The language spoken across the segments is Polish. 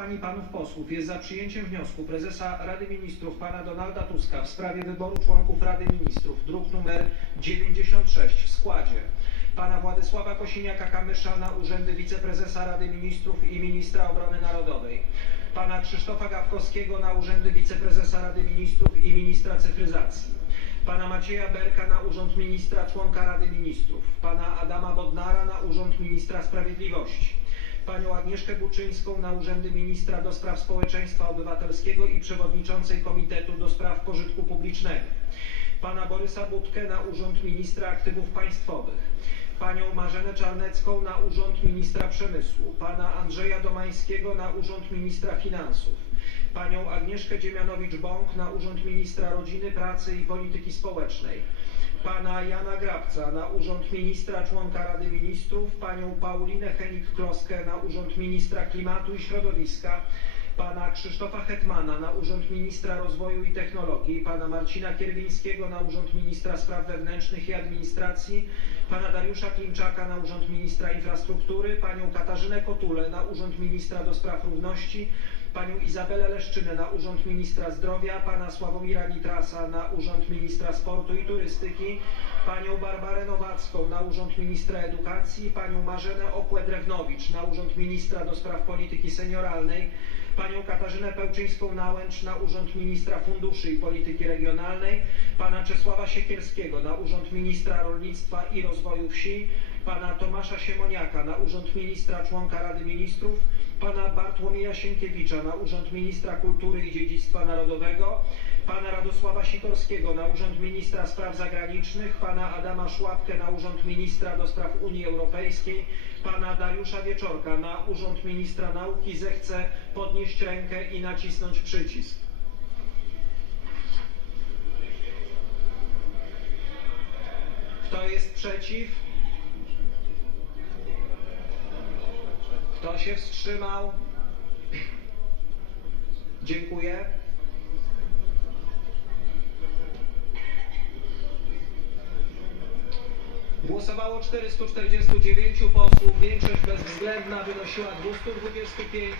pań i panów posłów jest za przyjęciem wniosku prezesa Rady Ministrów pana Donalda Tuska w sprawie wyboru członków Rady Ministrów, druk numer 96 w składzie pana Władysława Kosiniaka-Kamysza na urzędy wiceprezesa Rady Ministrów i ministra obrony narodowej, pana Krzysztofa Gawkowskiego na urzędy wiceprezesa Rady Ministrów i ministra cyfryzacji, pana Macieja Berka na urząd ministra członka Rady Ministrów, pana Adama Bodnara na urząd ministra sprawiedliwości, panią Agnieszkę Buczyńską na urzędy ministra do spraw społeczeństwa obywatelskiego i przewodniczącej Komitetu do spraw pożytku publicznego, pana Borysa Budkę na urząd ministra aktywów państwowych, panią Marzenę Czarnecką na urząd ministra przemysłu, pana Andrzeja Domańskiego na urząd ministra finansów, panią Agnieszkę Dziemianowicz-Bąk na urząd ministra rodziny, pracy i polityki społecznej, pana Jana Grabca na urząd ministra członka Rady Ministrów, panią Paulinę Henik-Kloskę na urząd ministra klimatu i środowiska, pana Krzysztofa Hetmana na urząd ministra rozwoju i technologii, pana Marcina Kierwińskiego na urząd ministra spraw wewnętrznych i administracji, pana Dariusza Klimczaka na urząd ministra infrastruktury, panią Katarzynę Kotulę na urząd ministra do spraw równości, panią Izabelę Leszczynę na urząd ministra zdrowia, pana Sławomira Nitrasa na urząd ministra sportu i turystyki, panią Barbarę Nowacką na urząd ministra edukacji, panią Marzenę Okłę-Drewnowicz na urząd ministra do spraw polityki senioralnej, panią Katarzynę Pełczyńską-Nałęcz na urząd ministra funduszy i polityki regionalnej, pana Czesława Siekierskiego na urząd ministra rolnictwa i rozwoju wsi, pana Tomasza Siemoniaka na urząd ministra członka Rady Ministrów, pana Bartłomieja Sienkiewicza na urząd ministra kultury i dziedzictwa narodowego, pana Radosława Sikorskiego na urząd ministra spraw zagranicznych, pana Adama Szłapkę na urząd ministra do spraw Unii Europejskiej, pana Dariusza Wieczorka na urząd ministra nauki zechce podnieść rękę i nacisnąć przycisk. Kto jest przeciw? Kto się wstrzymał? Dziękuję. Głosowało 449 posłów, większość bezwzględna wynosiła 225,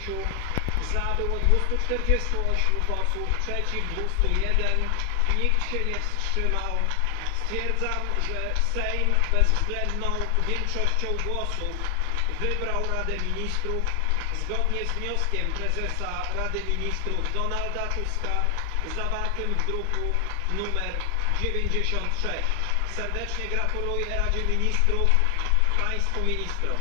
za było 248 posłów, przeciw 201, nikt się nie wstrzymał. Stwierdzam, że Sejm bezwzględną większością głosów wybrał Radę Ministrów zgodnie z wnioskiem prezesa Rady Ministrów Donalda Tuska zawartym w druku numer 96. Serdecznie gratuluję Radzie Ministrów, Państwu Ministrom.